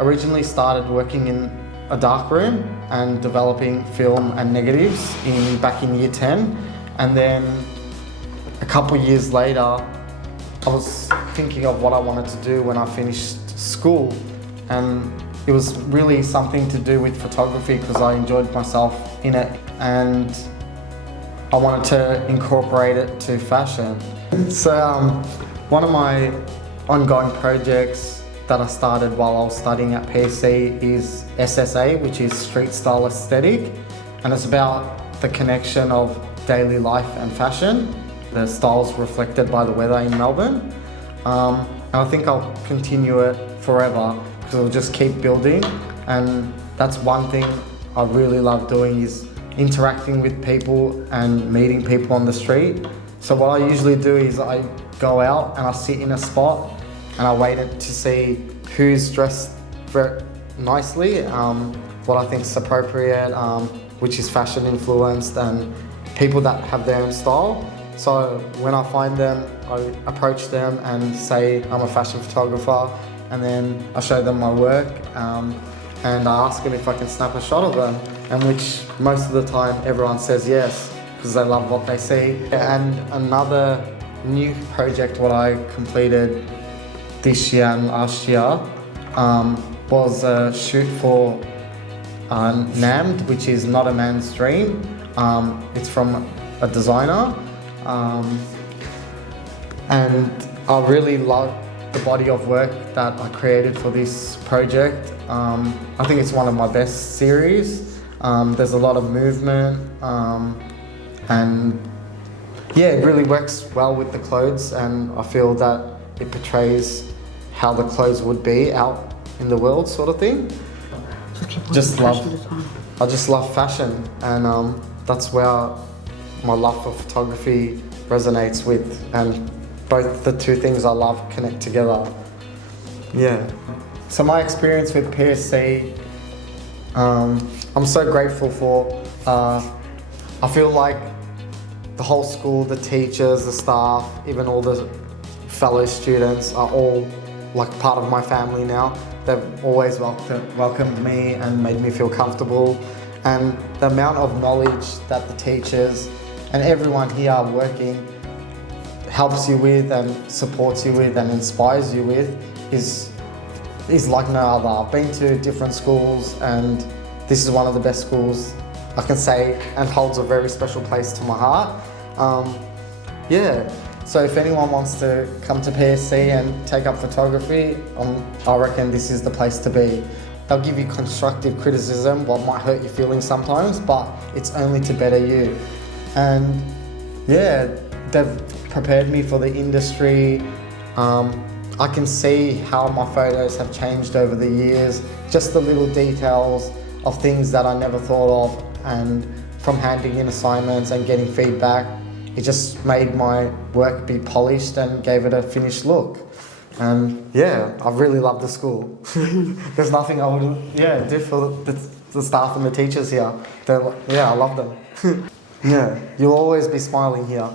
originally started working in a darkroom and developing film and negatives back in year 10, and then a couple years later I was thinking of what I wanted to do when I finished school, and it was really something to do with photography because I enjoyed myself in it and I wanted to incorporate it to fashion. So one of my ongoing projects that I started while I was studying at PSC is SSA, which is Street Style Aesthetic, and it's about the connection of daily life and fashion. The style's reflected by the weather in Melbourne, and I think I'll continue it forever because it'll just keep building, and that's one thing I really love doing is interacting with people and meeting people on the street. So what I usually do is I go out and I sit in a spot and I wait to see who's dressed very nicely, what I think is appropriate, which is fashion influenced, and people that have their own style. So when I find them, I approach them and say I'm a fashion photographer, and then I show them my work and I ask them if I can snap a shot of them, and which most of the time everyone says yes because they love what they see. And another new project what I completed this year and last year was a shoot for NAMD, which is Not a Man's Dream. It's from a designer, and I really love the body of work that I created for this project. I think it's one of my best series. There's a lot of movement, and yeah, it really works well with the clothes, and I feel that it portrays how the clothes would be out in the world, sort of thing. I just love fashion, and that's where my love for photography resonates with, and both the two things I love connect together. Yeah. So my experience with PSC, I'm so grateful for. I feel like the whole school, the teachers, the staff, even all the fellow students are all like part of my family now. They've always welcomed me and made me feel comfortable, and the amount of knowledge that the teachers and everyone here working helps you with and supports you with and inspires you with is like no other. I've been to different schools, and this is one of the best schools I can say, and holds a very special place to my heart. Yeah, so if anyone wants to come to PSC and take up photography, I reckon this is the place to be. They'll give you constructive criticism, what might hurt your feelings sometimes, but it's only to better you. And yeah, they've prepared me for the industry. I can see how my photos have changed over the years, just the little details of things that I never thought of, and from handing in assignments and getting feedback, it just made my work be polished and gave it a finished look. And yeah, I really love the school. There's nothing I would do for the staff and the teachers here. I love them. Yeah, you'll always be smiling here.